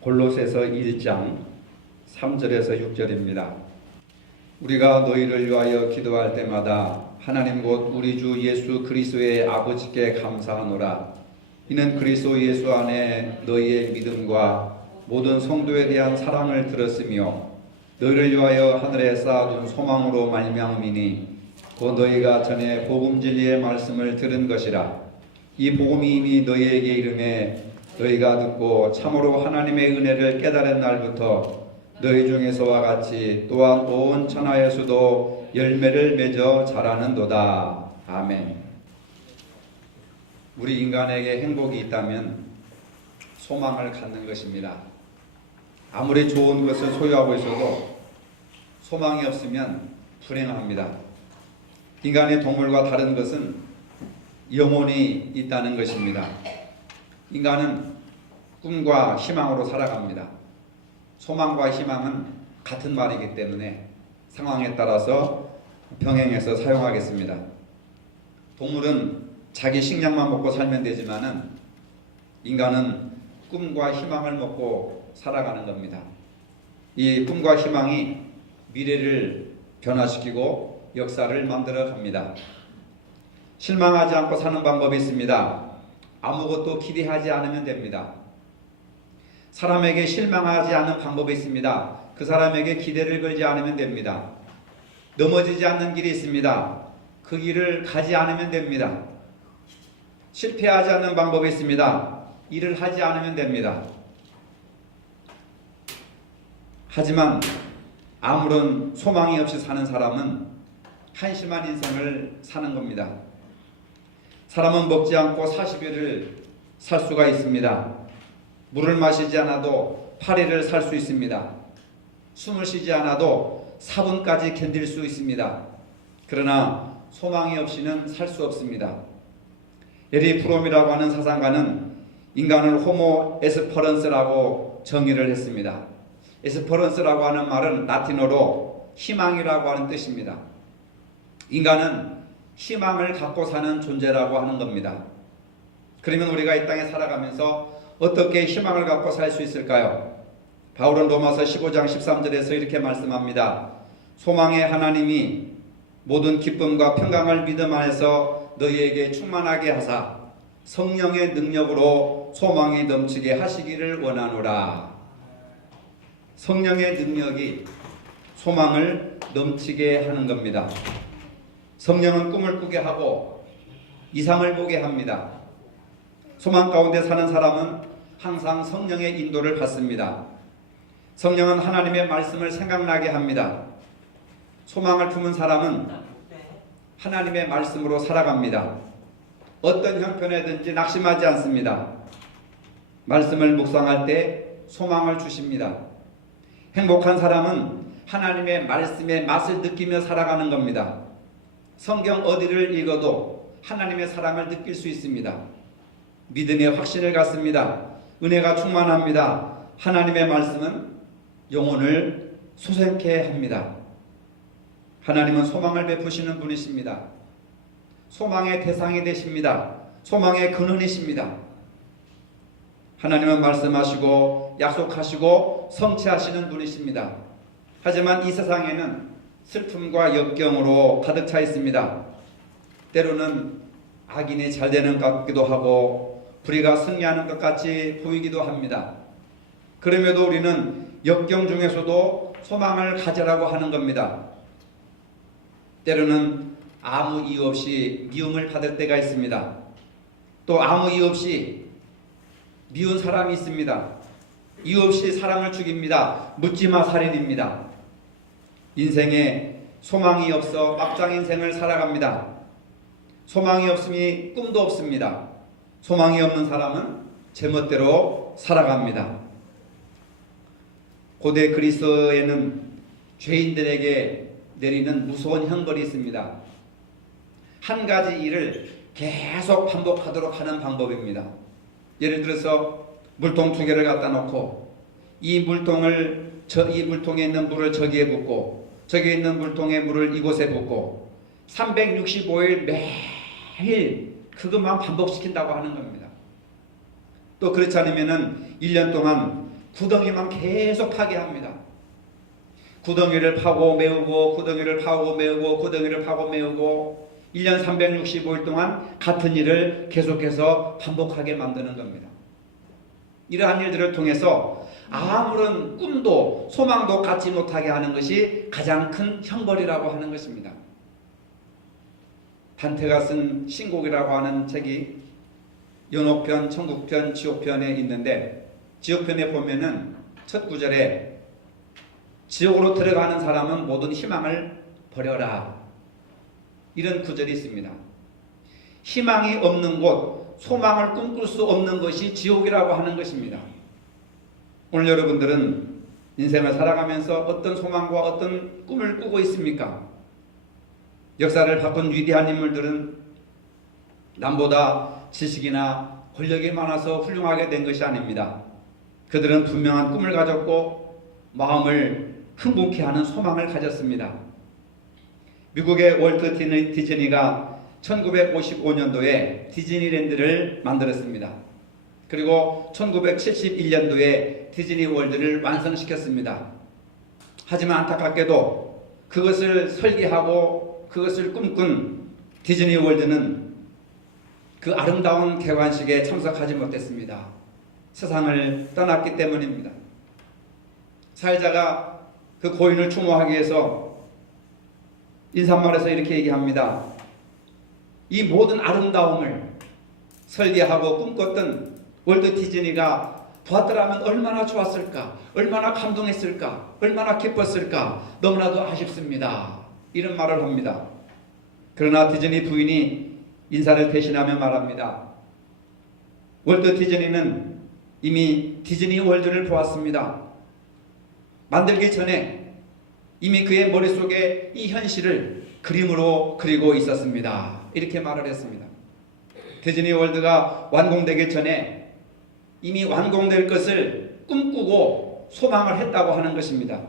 골로새서 1장 3절에서 6절입니다. 우리가 너희를 위하여 기도할 때마다 하나님 곧 우리 주 예수 그리스도의 아버지께 감사하노라. 이는 그리스도 예수 안에 너희의 믿음과 모든 성도에 대한 사랑을 들었으며 너희를 위하여 하늘에 쌓아둔 소망으로 말미암이니 곧 너희가 전에 복음 진리의 말씀을 들은 것이라. 이 복음이 이미 너희에게 이름에 너희가 듣고 참으로 하나님의 은혜를 깨달은 날부터 너희 중에서와 같이 또한 온 천하에서도 열매를 맺어 자라는도다. 아멘. 우리 인간에게 행복이 있다면 소망을 갖는 것입니다. 아무리 좋은 것을 소유하고 있어도 소망이 없으면 불행합니다. 인간의 동물과 다른 것은 영혼이 있다는 것입니다. 인간은 꿈과 희망으로 살아갑니다. 소망과 희망은 같은 말이기 때문에 상황에 따라서 병행해서 사용하겠습니다. 동물은 자기 식량만 먹고 살면 되지만은 인간은 꿈과 희망을 먹고 살아가는 겁니다. 이 꿈과 희망이 미래를 변화시키고 역사를 만들어 갑니다. 실망하지 않고 사는 방법이 있습니다. 아무것도 기대하지 않으면 됩니다. 사람에게 실망하지 않는 방법이 있습니다. 그 사람에게 기대를 걸지 않으면 됩니다. 넘어지지 않는 길이 있습니다. 그 길을 가지 않으면 됩니다. 실패하지 않는 방법이 있습니다. 일을 하지 않으면 됩니다. 하지만 아무런 소망이 없이 사는 사람은 한심한 인생을 사는 겁니다. 사람은 먹지 않고 40일을 살 수가 있습니다. 물을 마시지 않아도 8일을 살 수 있습니다. 숨을 쉬지 않아도 4분까지 견딜 수 있습니다. 그러나 소망이 없이는 살 수 없습니다. 에리 프롬이라고 하는 사상가는 인간을 호모 에스퍼런스라고 정의를 했습니다. 에스퍼런스라고 하는 말은 라틴어로 희망이라고 하는 뜻입니다. 인간은 희망을 갖고 사는 존재라고 하는 겁니다. 그러면 우리가 이 땅에 살아가면서 어떻게 희망을 갖고 살 수 있을까요? 바울은 로마서 15장 13절에서 이렇게 말씀합니다. 소망의 하나님이 모든 기쁨과 평강을 믿음 안에서 너희에게 충만하게 하사 성령의 능력으로 소망이 넘치게 하시기를 원하노라. 성령의 능력이 소망을 넘치게 하는 겁니다. 성령은 꿈을 꾸게 하고 이상을 보게 합니다. 소망 가운데 사는 사람은 항상 성령의 인도를 받습니다. 성령은 하나님의 말씀을 생각나게 합니다. 소망을 품은 사람은 하나님의 말씀으로 살아갑니다. 어떤 형편에든지 낙심하지 않습니다. 말씀을 묵상할 때 소망을 주십니다. 행복한 사람은 하나님의 말씀의 맛을 느끼며 살아가는 겁니다. 성경 어디를 읽어도 하나님의 사랑을 느낄 수 있습니다. 믿음의 확신을 갖습니다. 은혜가 충만합니다. 하나님의 말씀은 영혼을 소생케 합니다. 하나님은 소망을 베푸시는 분이십니다. 소망의 대상이 되십니다. 소망의 근원이십니다. 하나님은 말씀하시고 약속하시고 성취하시는 분이십니다. 하지만 이 세상에는 슬픔과 역경으로 가득 차 있습니다. 때로는 악인이 잘 되는 것 같기도 하고 불의가 승리하는 것 같이 보이기도 합니다. 그럼에도 우리는 역경 중에서도 소망을 가지라고 하는 겁니다. 때로는 아무 이유 없이 미움을 받을 때가 있습니다. 또 아무 이유 없이 미운 사람이 있습니다. 이유 없이 사람을 죽입니다. 묻지마 살인입니다. 인생에 소망이 없어 막장 인생을 살아갑니다. 소망이 없으니 꿈도 없습니다. 소망이 없는 사람은 제멋대로 살아갑니다. 고대 그리스에는 죄인들에게 내리는 무서운 형벌이 있습니다. 한 가지 일을 계속 반복하도록 하는 방법입니다. 예를 들어서 물통 2개를 갖다 놓고 이 물통에 있는 물을 저기에 붓고 저기에 있는 물통에 물을 이곳에 붓고 365일 매일 그것만 반복시킨다고 하는 겁니다. 또 그렇지 않으면은 1년 동안 구덩이만 계속 파게 합니다. 구덩이를 파고 메우고 구덩이를 파고 메우고 구덩이를 파고 메우고 1년 365일 동안 같은 일을 계속해서 반복하게 만드는 겁니다. 이러한 일들을 통해서 아무런 꿈도 소망도 갖지 못하게 하는 것이 가장 큰 형벌이라고 하는 것입니다. 단테가 쓴 신곡이라고 하는 책이 연옥편, 천국편, 지옥편에 있는데 지옥편에 보면은 첫 구절에 지옥으로 들어가는 사람은 모든 희망을 버려라, 이런 구절이 있습니다. 희망이 없는 곳, 소망을 꿈꿀 수 없는 것이 지옥이라고 하는 것입니다. 오늘 여러분들은 인생을 살아가면서 어떤 소망과 어떤 꿈을 꾸고 있습니까? 역사를 바꾼 위대한 인물들은 남보다 지식이나 권력이 많아서 훌륭하게 된 것이 아닙니다. 그들은 분명한 꿈을 가졌고 마음을 흥분케 하는 소망을 가졌습니다. 미국의 월트 디즈니가 1955년도에 디즈니랜드를 만들었습니다. 그리고 1971년도에 디즈니 월드를 완성시켰습니다. 하지만 안타깝게도 그것을 설계하고 그것을 꿈꾼 디즈니 월드는 그 아름다운 개관식에 참석하지 못했습니다. 세상을 떠났기 때문입니다. 사회자가 그 고인을 추모하기 위해서 인사말에서 이렇게 얘기합니다. 이 모든 아름다움을 설계하고 꿈꿨던 월트 디즈니가 보았더라면 얼마나 좋았을까, 얼마나 감동했을까, 얼마나 기뻤을까, 너무나도 아쉽습니다. 이런 말을 합니다. 그러나 디즈니 부인이 인사를 대신하며 말합니다. 월트 디즈니는 이미 디즈니 월드를 보았습니다. 만들기 전에 이미 그의 머릿속에 이 현실을 그림으로 그리고 있었습니다. 이렇게 말을 했습니다. 디즈니 월드가 완공되기 전에 이미 완공될 것을 꿈꾸고 소망을 했다고 하는 것입니다.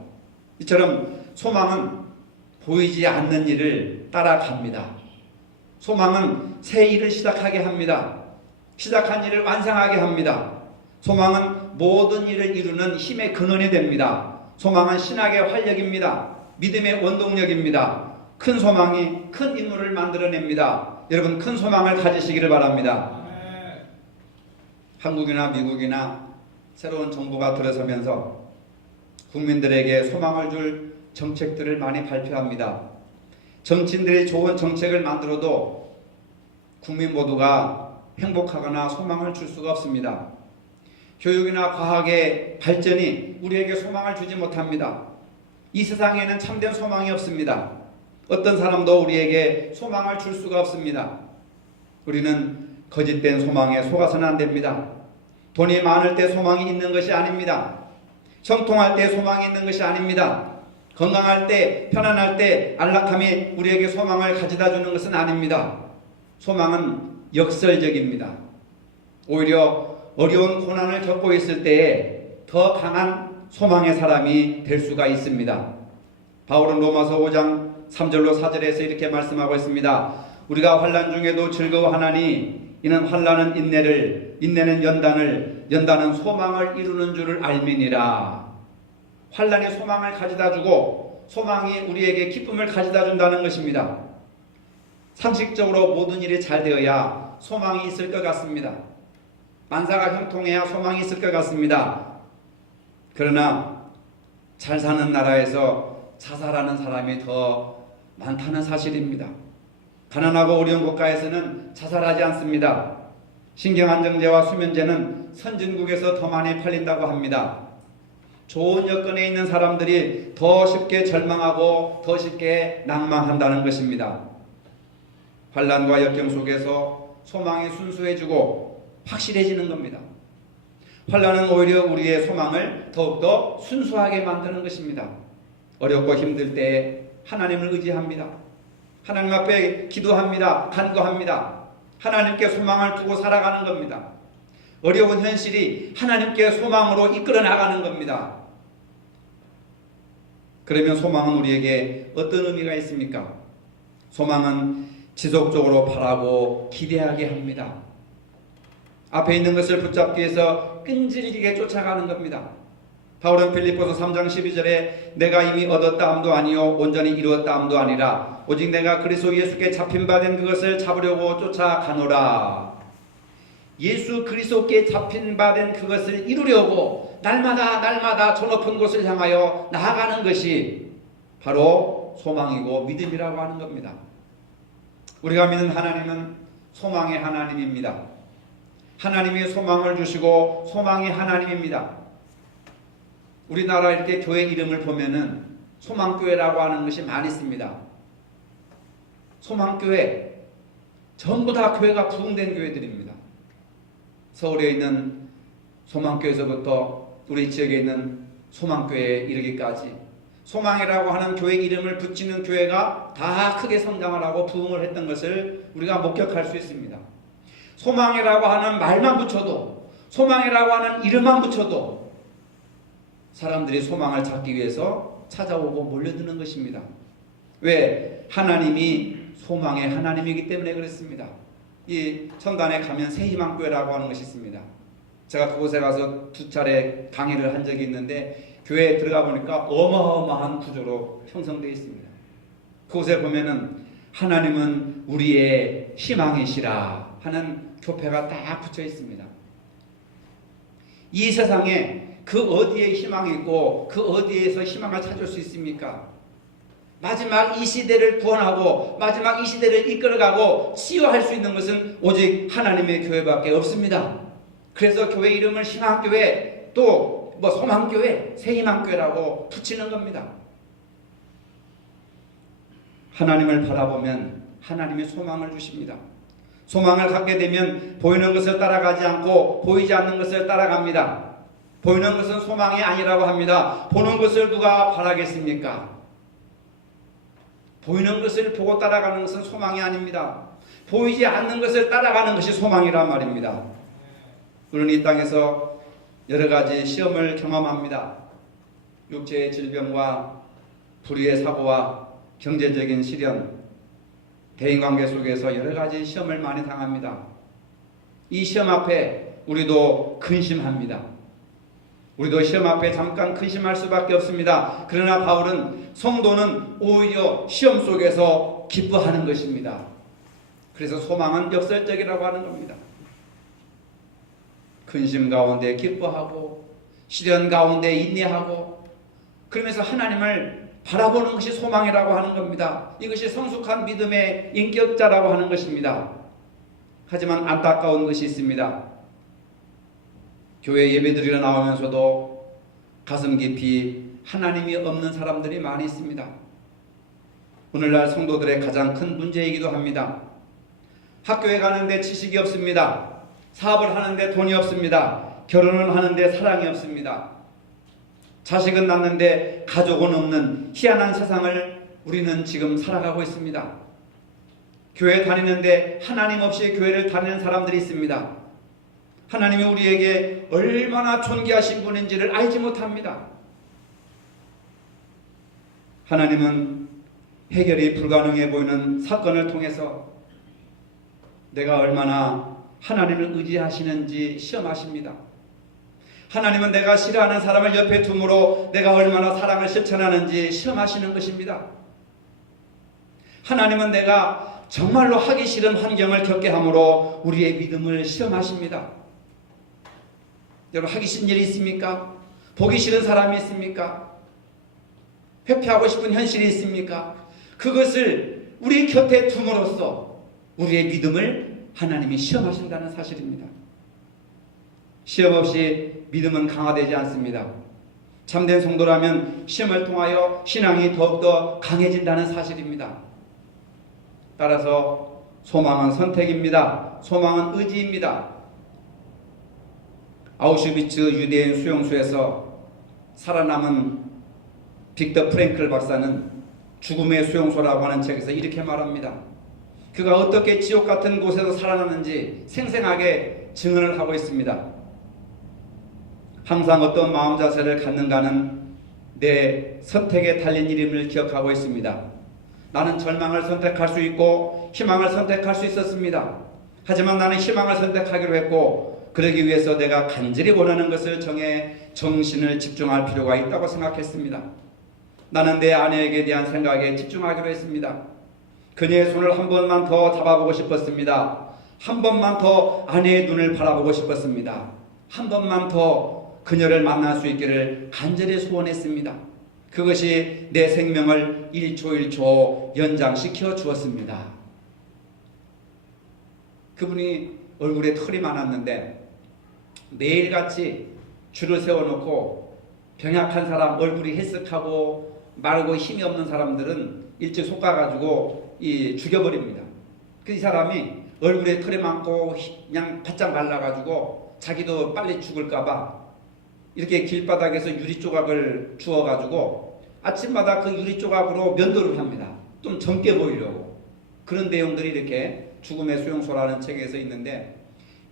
이처럼 소망은 보이지 않는 일을 따라갑니다. 소망은 새 일을 시작하게 합니다. 시작한 일을 완성하게 합니다. 소망은 모든 일을 이루는 힘의 근원이 됩니다. 소망은 신학의 활력입니다. 믿음의 원동력입니다. 큰 소망이 큰 인물을 만들어냅니다. 여러분, 큰 소망을 가지시기를 바랍니다. 한국이나 미국이나 새로운 정부가 들어서면서 국민들에게 소망을 줄 정책들을 많이 발표합니다. 정치인들이 좋은 정책을 만들어도 국민 모두가 행복하거나 소망을 줄 수가 없습니다. 교육이나 과학의 발전이 우리에게 소망을 주지 못합니다. 이 세상에는 참된 소망이 없습니다. 어떤 사람도 우리에게 소망을 줄 수가 없습니다. 우리는 거짓된 소망에 속아서는 안 됩니다. 돈이 많을 때 소망이 있는 것이 아닙니다. 형통할 때 소망이 있는 것이 아닙니다. 건강할 때, 편안할 때 안락함이 우리에게 소망을 가져다 주는 것은 아닙니다. 소망은 역설적입니다. 오히려 어려운 고난을 겪고 있을 때에 더 강한 소망의 사람이 될 수가 있습니다. 바울은 로마서 5장 3절로 4절에서 이렇게 말씀하고 있습니다. 우리가 환난 중에도 즐거워하나니 이는 환난은 인내를, 인내는 연단을, 연단은 소망을 이루는 줄을 알미니라. 환난이 소망을 가져다 주고 소망이 우리에게 기쁨을 가져다 준다는 것입니다. 상식적으로 모든 일이 잘 되어야 소망이 있을 것 같습니다. 만사가 형통해야 소망이 있을 것 같습니다. 그러나 잘 사는 나라에서 자살하는 사람이 더 많다는 사실입니다. 가난하고 어려운 국가에서는 자살하지 않습니다. 신경안정제와 수면제는 선진국에서 더 많이 팔린다고 합니다. 좋은 여건에 있는 사람들이 더 쉽게 절망하고 더 쉽게 낭망한다는 것입니다. 환난과 역경 속에서 소망이 순수해지고 확실해지는 겁니다. 환난은 오히려 우리의 소망을 더욱더 순수하게 만드는 것입니다. 어렵고 힘들 때 하나님을 의지합니다. 하나님 앞에 기도합니다. 간구합니다. 하나님께 소망을 두고 살아가는 겁니다. 어려운 현실이 하나님께 소망으로 이끌어 나가는 겁니다. 그러면 소망은 우리에게 어떤 의미가 있습니까? 소망은 지속적으로 바라고 기대하게 합니다. 앞에 있는 것을 붙잡기 위해서 끈질기게 쫓아가는 겁니다. 바울은 필립보서 3장 12절에 내가 이미 얻었다함도 아니요 온전히 이루었다함도 아니라 오직 내가 그리스도 예수께 잡힌 바 된 그것을 잡으려고 쫓아가노라. 예수 그리스도께 잡힌 바 된 그것을 이루려고 날마다 저 높은 곳을 향하여 나아가는 것이 바로 소망이고 믿음이라고 하는 겁니다. 우리가 믿는 하나님은 소망의 하나님입니다. 하나님이 소망을 주시고 소망의 하나님입니다. 우리나라 이렇게 교회 이름을 보면은 소망교회라고 하는 것이 많이 있습니다. 소망교회 전부 다 교회가 부흥된 교회들입니다. 서울에 있는 소망교회에서부터 우리 지역에 있는 소망교회에 이르기까지 소망이라고 하는 교회 이름을 붙이는 교회가 다 크게 성장을 하고 부흥을 했던 것을 우리가 목격할 수 있습니다. 소망이라고 하는 말만 붙여도, 소망이라고 하는 이름만 붙여도 사람들이 소망을 찾기 위해서 찾아오고 몰려드는 것입니다. 왜? 하나님이 소망의 하나님이기 때문에 그렇습니다. 이 천단에 가면 새희망교회라고 하는 것이 있습니다. 제가 그곳에 가서 2차례 강의를 한 적이 있는데 교회에 들어가 보니까 어마어마한 구조로 형성되어 있습니다. 그곳에 보면은 하나님은 우리의 희망이시라 하는 교패가 딱 붙여 있습니다. 이 세상에 그 어디에 희망이 있고 그 어디에서 희망을 찾을 수 있습니까? 마지막 이 시대를 구원하고 마지막 이 시대를 이끌어가고 치유할 수 있는 것은 오직 하나님의 교회밖에 없습니다. 그래서 교회 이름을 희망교회 또 소망교회, 새희망교회라고 붙이는 겁니다. 하나님을 바라보면 하나님이 소망을 주십니다. 소망을 갖게 되면 보이는 것을 따라가지 않고 보이지 않는 것을 따라갑니다. 보이는 것은 소망이 아니라고 합니다. 보는 것을 누가 바라겠습니까? 보이는 것을 보고 따라가는 것은 소망이 아닙니다. 보이지 않는 것을 따라가는 것이 소망이란 말입니다. 우리는 이 땅에서 여러 가지 시험을 경험합니다. 육체의 질병과 불의의 사고와 경제적인 시련, 대인관계 속에서 여러 가지 시험을 많이 당합니다. 이 시험 앞에 우리도 근심합니다. 우리도 시험 앞에 잠깐 근심할 수밖에 없습니다. 그러나 바울은 성도는 오히려 시험 속에서 기뻐하는 것입니다. 그래서 소망은 역설적이라고 하는 겁니다. 근심 가운데 기뻐하고 시련 가운데 인내하고 그러면서 하나님을 바라보는 것이 소망이라고 하는 겁니다. 이것이 성숙한 믿음의 인격자라고 하는 것입니다. 하지만 안타까운 것이 있습니다. 교회 예배드리러 나오면서도 가슴 깊이 하나님이 없는 사람들이 많이 있습니다. 오늘날 성도들의 가장 큰 문제이기도 합니다. 학교에 가는데 지식이 없습니다. 사업을 하는데 돈이 없습니다. 결혼을 하는데 사랑이 없습니다. 자식은 낳는데 가족은 없는 희한한 세상을 우리는 지금 살아가고 있습니다. 교회 다니는데 하나님 없이 교회를 다니는 사람들이 있습니다. 하나님이 우리에게 얼마나 존귀하신 분인지를 알지 못합니다. 하나님은 해결이 불가능해 보이는 사건을 통해서 내가 얼마나 하나님을 의지하시는지 시험하십니다. 하나님은 내가 싫어하는 사람을 옆에 둠으로 내가 얼마나 사랑을 실천하는지 시험하시는 것입니다. 하나님은 내가 정말로 하기 싫은 환경을 겪게 함으로 우리의 믿음을 시험하십니다. 여러분, 하기 싫은 일이 있습니까? 보기 싫은 사람이 있습니까? 회피하고 싶은 현실이 있습니까? 그것을 우리 곁에 둠으로써 우리의 믿음을 하나님이 시험하신다는 사실입니다. 시험 없이 믿음은 강화되지 않습니다. 참된 성도라면 시험을 통하여 신앙이 더욱더 강해진다는 사실입니다. 따라서 소망은 선택입니다. 소망은 의지입니다. 아우슈비츠 유대인 수용소에서 살아남은 빅터 프랭클 박사는 죽음의 수용소라고 하는 책에서 이렇게 말합니다. 그가 어떻게 지옥 같은 곳에서 살아났는지 생생하게 증언을 하고 있습니다. 항상 어떤 마음 자세를 갖는가는 내 선택에 달린 일임을 기억하고 있습니다. 나는 절망을 선택할 수 있고 희망을 선택할 수 있었습니다. 하지만 나는 희망을 선택하기로 했고 그러기 위해서 내가 간절히 원하는 것을 정해 정신을 집중할 필요가 있다고 생각했습니다. 나는 내 아내에게 대한 생각에 집중하기로 했습니다. 그녀의 손을 한 번만 더 잡아보고 싶었습니다. 한 번만 더 아내의 눈을 바라보고 싶었습니다. 한 번만 더 그녀를 만날 수 있기를 간절히 소원했습니다. 그것이 내 생명을 1초 1초 연장시켜 주었습니다. 그분이 얼굴에 털이 많았는데 매일같이 줄을 세워놓고 병약한 사람, 얼굴이 헬쓱하고 마르고 힘이 없는 사람들은 일찍 솎아가지고 죽여버립니다. 그 이 사람이 얼굴에 털이 많고 그냥 바짝 말라가지고 자기도 빨리 죽을까봐 이렇게 길바닥에서 유리 조각을 주워가지고 아침마다 그 유리 조각으로 면도를 합니다. 좀 젊게 보이려고. 그런 내용들이 이렇게 죽음의 수용소라는 책에서 있는데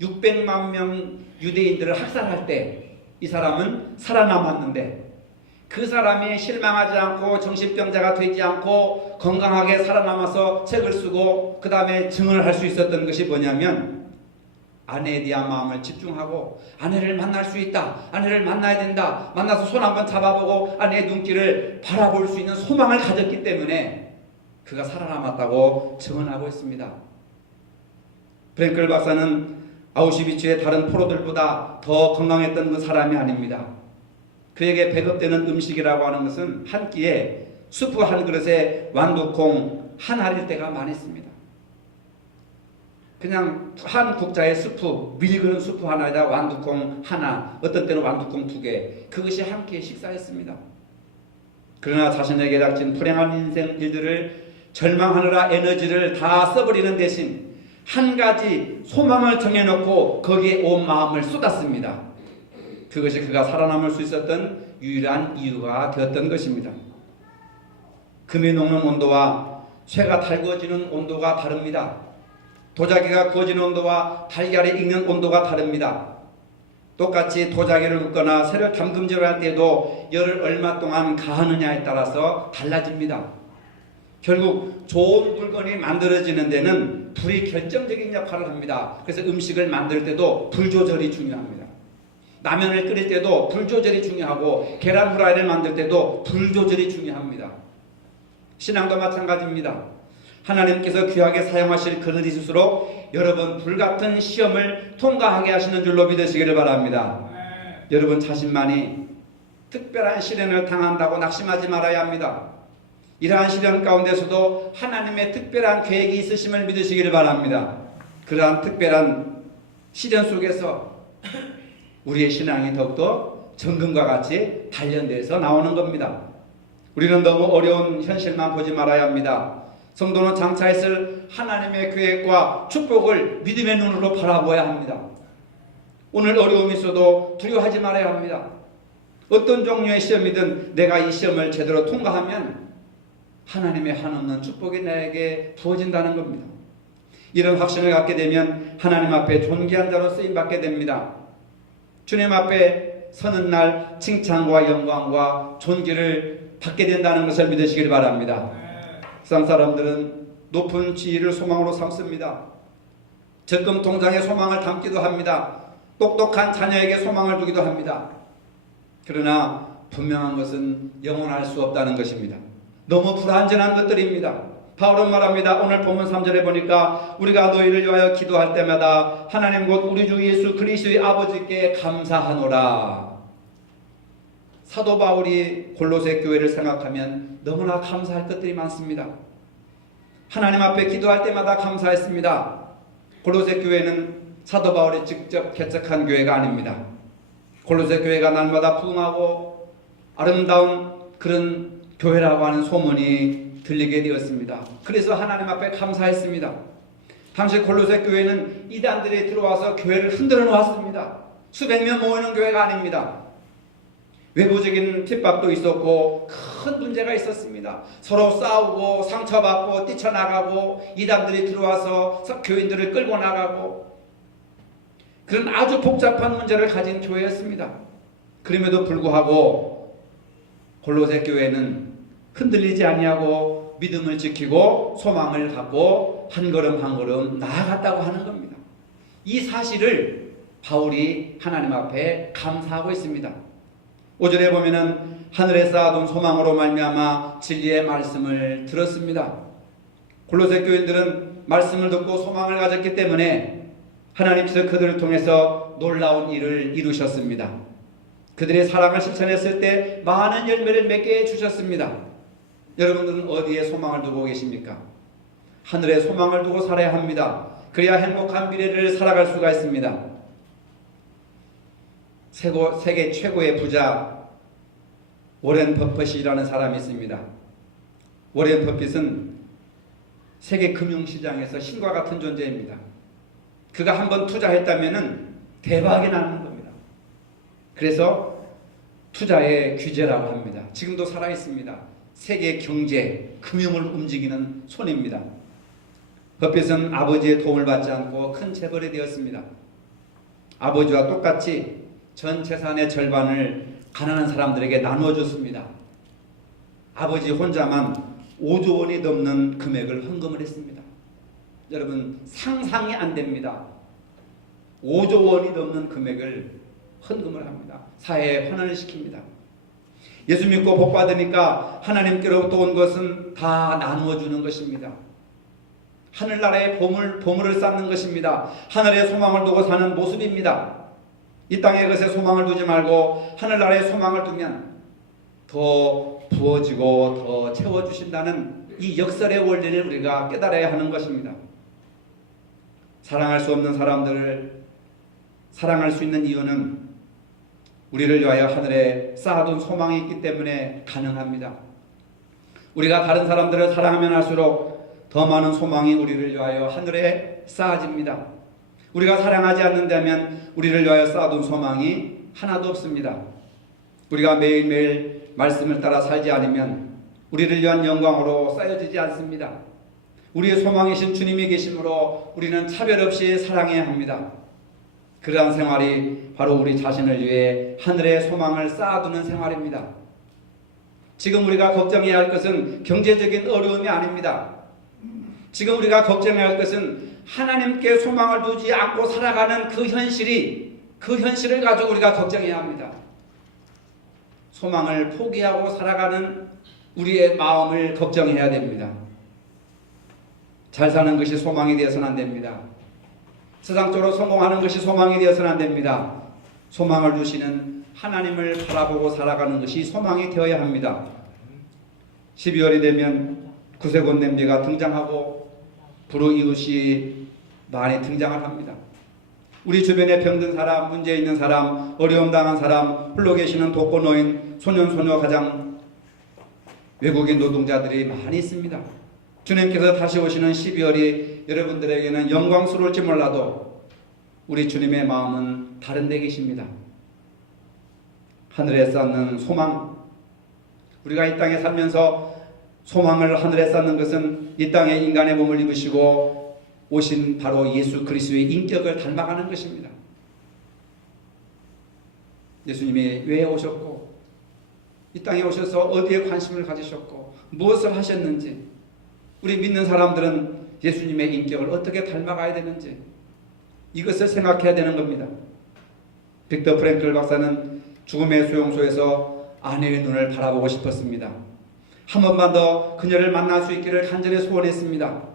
600만 명 유대인들을 학살할 때 이 사람은 살아남았는데 그 사람이 실망하지 않고 정신병자가 되지 않고 건강하게 살아남아서 책을 쓰고 그 다음에 증언을 할 수 있었던 것이 뭐냐면 아내에 대한 마음을 집중하고 아내를 만날 수 있다. 아내를 만나야 된다. 만나서 손 한번 잡아보고 아내의 눈길을 바라볼 수 있는 소망을 가졌기 때문에 그가 살아남았다고 증언하고 있습니다. 프랭클 박사는 아우슈비츠의 다른 포로들보다 더 건강했던 그 사람이 아닙니다. 그에게 배급되는 음식이라고 하는 것은 한 끼에 수프 한 그릇에 완두콩 한 알일 때가 많았습니다. 그냥 한 국자의 수프, 밀그런 수프 하나에다 완두콩 하나, 어떤 때는 완두콩 2개, 그것이 한 끼의 식사였습니다. 그러나 자신에게 닥친 불행한 인생 일들을 절망하느라 에너지를 다 써버리는 대신 한 가지 소망을 정해놓고 거기에 온 마음을 쏟았습니다. 그것이 그가 살아남을 수 있었던 유일한 이유가 되었던 것입니다. 금이 녹는 온도와 쇠가 달구어지는 온도가 다릅니다. 도자기가 구워지는 온도와 달걀이 익는 온도가 다릅니다. 똑같이 도자기를 굽거나 쇠를 담금질을 할 때도 열을 얼마 동안 가하느냐에 따라서 달라집니다. 결국 좋은 물건이 만들어지는 데는 불이 결정적인 역할을 합니다. 그래서 음식을 만들 때도 불 조절이 중요합니다. 라면을 끓일 때도 불 조절이 중요하고 계란 후라이를 만들 때도 불 조절이 중요합니다. 신앙도 마찬가지입니다. 하나님께서 귀하게 사용하실 그릇이실수록 여러분 불같은 시험을 통과하게 하시는 줄로 믿으시기를 바랍니다. 여러분 자신만이 특별한 시련을 당한다고 낙심하지 말아야 합니다. 이러한 시련 가운데서도 하나님의 특별한 계획이 있으심을 믿으시기를 바랍니다. 그러한 특별한 시련 속에서 우리의 신앙이 더욱더 정금과 같이 단련돼서 나오는 겁니다. 우리는 너무 어려운 현실만 보지 말아야 합니다. 성도는 장차 있을 하나님의 계획과 축복을 믿음의 눈으로 바라보아야 합니다. 오늘 어려움이 있어도 두려워하지 말아야 합니다. 어떤 종류의 시험이든 내가 이 시험을 제대로 통과하면 하나님의 한없는 축복이 나에게 부어진다는 겁니다. 이런 확신을 갖게 되면 하나님 앞에 존귀한 자로 쓰임받게 됩니다. 주님 앞에 서는 날 칭찬과 영광과 존귀를 받게 된다는 것을 믿으시길 바랍니다. 세상 사람들은 높은 지위를 소망으로 삼습니다. 적금 통장에 소망을 담기도 합니다. 똑똑한 자녀에게 소망을 두기도 합니다. 그러나 분명한 것은 영원할 수 없다는 것입니다. 너무 불완전한 것들입니다. 바울은 말합니다. 오늘 본문 3절에 보니까 우리가 너희를 위하여 기도할 때마다 하나님 곧 우리 주 예수 그리스도의 아버지께 감사하노라. 사도 바울이 골로새 교회를 생각하면 너무나 감사할 것들이 많습니다. 하나님 앞에 기도할 때마다 감사했습니다. 골로새 교회는 사도 바울이 직접 개척한 교회가 아닙니다. 골로새 교회가 날마다 부흥하고 아름다운 그런 교회라고 하는 소문이 들리게 되었습니다. 그래서 하나님 앞에 감사했습니다. 당시 골로새 교회는 이단들이 들어와서 교회를 흔들어 놓았습니다. 수백 명 모이는 교회가 아닙니다. 외부적인 핍박도 있었고 큰 문제가 있었습니다. 서로 싸우고 상처받고 뛰쳐나가고 이단들이 들어와서 교인들을 끌고 나가고 그런 아주 복잡한 문제를 가진 교회였습니다. 그럼에도 불구하고 골로새 교회는 흔들리지 아니하고 믿음을 지키고 소망을 갖고 한 걸음 한 걸음 나아갔다고 하는 겁니다. 이 사실을 바울이 하나님 앞에 감사하고 있습니다. 5절에 보면은 하늘에 쌓아둔 소망으로 말미암아 진리의 말씀을 들었습니다. 골로새 교인들은 말씀을 듣고 소망을 가졌기 때문에 하나님께서 그들을 통해서 놀라운 일을 이루셨습니다. 그들의 사랑을 실천했을 때 많은 열매를 맺게 해주셨습니다. 여러분들은 어디에 소망을 두고 계십니까? 하늘에 소망을 두고 살아야 합니다. 그래야 행복한 미래를 살아갈 수가 있습니다. 세계 최고의 부자 워렌 버핏이라는 사람이 있습니다. 워렌 버핏은 세계 금융시장에서 신과 같은 존재입니다. 그가 한번 투자했다면 대박이 나는 겁니다. 그래서 투자의 귀재라고 합니다. 지금도 살아있습니다. 세계 경제, 금융을 움직이는 손입니다. 버핏은 아버지의 도움을 받지 않고 큰 재벌이 되었습니다. 아버지와 똑같이 전 재산의 절반을 가난한 사람들에게 나누어 줬습니다. 아버지 혼자만 5조 원이 넘는 금액을 헌금을 했습니다. 여러분 상상이 안 됩니다. 5조 원이 넘는 금액을 헌금을 합니다. 사회에 환원을 시킵니다. 예수 믿고 복 받으니까 하나님께로부터 온 것은 다 나누어 주는 것입니다. 하늘나라의 보물을 쌓는 것입니다. 하늘에 소망을 두고 사는 모습입니다. 이 땅의 것에 소망을 두지 말고 하늘나라에 소망을 두면 더 부어지고 더 채워주신다는 이 역설의 원리를 우리가 깨달아야 하는 것입니다. 사랑할 수 없는 사람들을 사랑할 수 있는 이유는 우리를 위하여 하늘에 쌓아둔 소망이 있기 때문에 가능합니다. 우리가 다른 사람들을 사랑하면 할수록 더 많은 소망이 우리를 위하여 하늘에 쌓아집니다. 우리가 사랑하지 않는다면 우리를 위하여 쌓아둔 소망이 하나도 없습니다. 우리가 매일매일 말씀을 따라 살지 않으면 우리를 위한 영광으로 쌓여지지 않습니다. 우리의 소망이신 주님이 계심으로 우리는 차별 없이 사랑해야 합니다. 그러한 생활이 바로 우리 자신을 위해 하늘의 소망을 쌓아두는 생활입니다. 지금 우리가 걱정해야 할 것은 경제적인 어려움이 아닙니다. 지금 우리가 걱정해야 할 것은 하나님께 소망을 두지 않고 살아가는 그 현실을 가지고 우리가 걱정해야 합니다. 소망을 포기하고 살아가는 우리의 마음을 걱정해야 됩니다. 잘 사는 것이 소망이 되어서는 안 됩니다. 세상적으로 성공하는 것이 소망이 되어서는 안 됩니다. 소망을 주시는 하나님을 바라보고 살아가는 것이 소망이 되어야 합니다. 12월이 되면 구세군 냄비가 등장하고 불우이웃이 많이 등장을 합니다. 우리 주변에 병든 사람, 문제 있는 사람, 어려움 당한 사람, 홀로 계시는 독거노인, 소년소녀 가장 외국인 노동자들이 많이 있습니다. 주님께서 다시 오시는 12월이 여러분들에게는 영광스러울지 몰라도 우리 주님의 마음은 다른 데 계십니다. 하늘에 쌓는 소망, 우리가 이 땅에 살면서 소망을 하늘에 쌓는 것은 이 땅에 인간의 몸을 입으시고 오신 바로 예수 그리스도의 인격을 닮아가는 것입니다. 예수님이 왜 오셨고 이 땅에 오셔서 어디에 관심을 가지셨고 무엇을 하셨는지, 우리 믿는 사람들은 예수님의 인격을 어떻게 닮아가야 되는지 이것을 생각해야 되는 겁니다. 빅터 프랭클 박사는 죽음의 수용소에서 아내의 눈을 바라보고 싶었습니다. 한 번만 더 그녀를 만날 수 있기를 간절히 소원했습니다.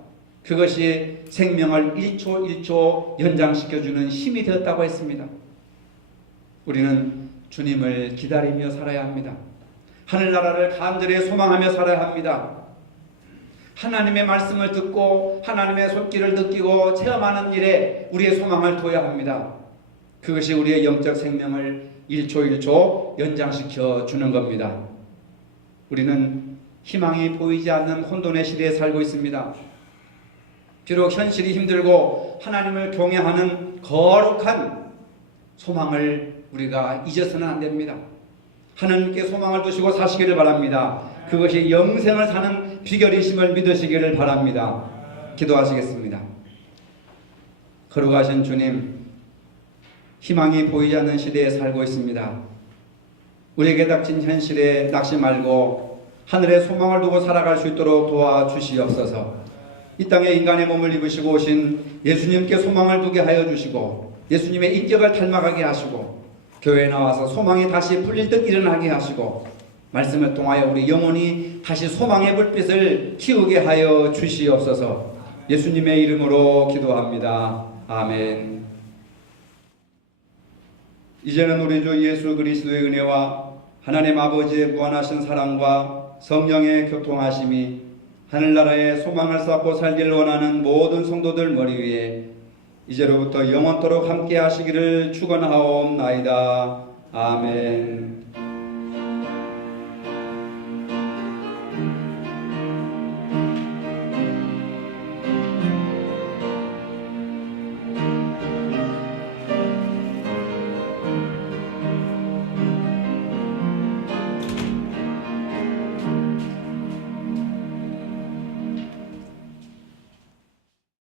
그것이 생명을 1초 1초 연장시켜주는 힘이 되었다고 했습니다. 우리는 주님을 기다리며 살아야 합니다. 하늘나라를 간절히 소망하며 살아야 합니다. 하나님의 말씀을 듣고 하나님의 손길을 느끼고 체험하는 일에 우리의 소망을 둬야 합니다. 그것이 우리의 영적 생명을 1초 1초 연장시켜 주는 겁니다. 우리는 희망이 보이지 않는 혼돈의 시대에 살고 있습니다. 비록 현실이 힘들고 하나님을 경외하는 거룩한 소망을 우리가 잊어서는 안 됩니다. 하나님께 소망을 두시고 사시기를 바랍니다. 그것이 영생을 사는 비결이심을 믿으시기를 바랍니다. 기도하시겠습니다. 거룩하신 주님, 희망이 보이지 않는 시대에 살고 있습니다. 우리에게 닥친 현실에 낙심 말고 하늘에 소망을 두고 살아갈 수 있도록 도와주시옵소서. 이 땅에 인간의 몸을 입으시고 오신 예수님께 소망을 두게 하여 주시고 예수님의 인격을 닮아가게 하시고 교회에 나와서 소망이 다시 풀릴 듯 일어나게 하시고 말씀을 통하여 우리 영혼이 다시 소망의 불빛을 키우게 하여 주시옵소서. 예수님의 이름으로 기도합니다. 아멘. 이제는 우리 주 예수 그리스도의 은혜와 하나님 아버지의 무한하신 사랑과 성령의 교통하심이 하늘나라에 소망을 쌓고 살기를 원하는 모든 성도들 머리 위에 이제로부터 영원토록 함께 하시기를 축원하옵나이다. 아멘.